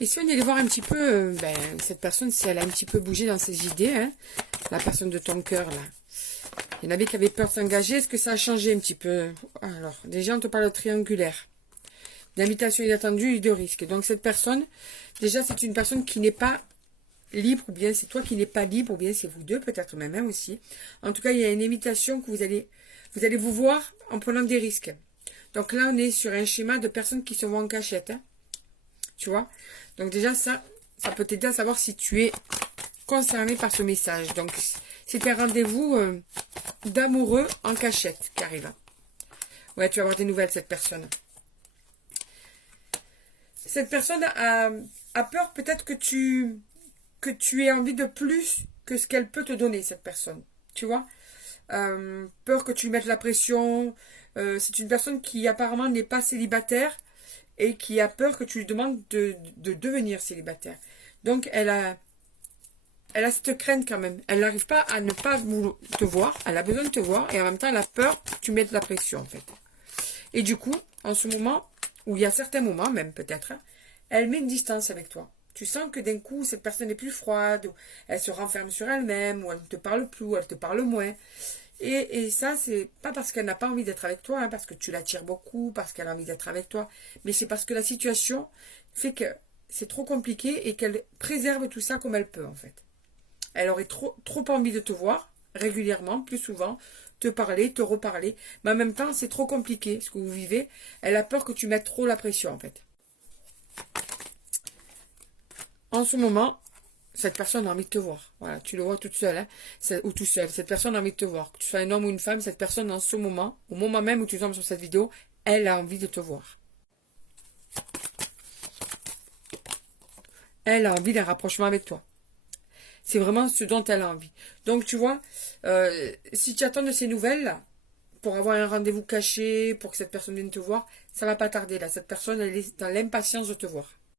Et si on allait voir un petit peu, cette personne, si elle a un petit peu bougé dans ses idées, hein, la personne de ton cœur, là. Il y en avait qui avaient peur de s'engager. Est-ce que ça a changé un petit peu? Alors, déjà, on te parle de triangulaire. D'invitation inattendue et de risque. Donc, cette personne, déjà, c'est une personne qui n'est pas libre, ou bien c'est toi qui n'es pas libre, ou bien c'est vous deux, peut-être même hein, aussi. En tout cas, il y a une invitation que vous allez vous voir en prenant des risques. Donc là, on est sur un schéma de personnes qui se voient en cachette. Hein, tu vois? Donc déjà, ça peut t'aider à savoir si tu es concerné par ce message. Donc, c'est un rendez-vous d'amoureux en cachette qui arrive. Ouais, tu vas avoir des nouvelles, cette personne. Cette personne a peur peut-être que tu aies envie de plus que ce qu'elle peut te donner, cette personne. Tu vois? Peur que tu lui mettes la pression. C'est une personne qui apparemment n'est pas célibataire et qui a peur que tu lui demandes de devenir célibataire. Donc, elle a cette crainte quand même. Elle n'arrive pas à ne pas te voir. Elle a besoin de te voir et en même temps, elle a peur que tu mettes la pression, en fait. Et du coup, en ce moment, ou il y a certains moments même peut-être, hein, elle met une distance avec toi. Tu sens que d'un coup, cette personne est plus froide, ou elle se renferme sur elle-même, ou elle ne te parle plus, ou elle te parle moins. Et ça, c'est pas parce qu'elle n'a pas envie d'être avec toi, hein, parce que tu l'attires beaucoup, parce qu'elle a envie d'être avec toi, mais c'est parce que la situation fait que c'est trop compliqué et qu'elle préserve tout ça comme elle peut, en fait. Elle aurait trop envie de te voir régulièrement, plus souvent, te parler, te reparler. Mais en même temps, c'est trop compliqué ce que vous vivez. Elle a peur que tu mettes trop la pression, en fait. En ce moment, cette personne a envie de te voir. Voilà, tu le vois toute seule, hein, ou tout seul. Cette personne a envie de te voir. Que tu sois un homme ou une femme, cette personne, en ce moment, au moment même où tu tombes sur cette vidéo, elle a envie de te voir. Elle a envie d'un rapprochement avec toi. C'est vraiment ce dont elle a envie. Donc, tu vois, si tu attends de ces nouvelles, pour avoir un rendez-vous caché, pour que cette personne vienne te voir, ça va pas tarder là. Cette personne, elle est dans l'impatience de te voir.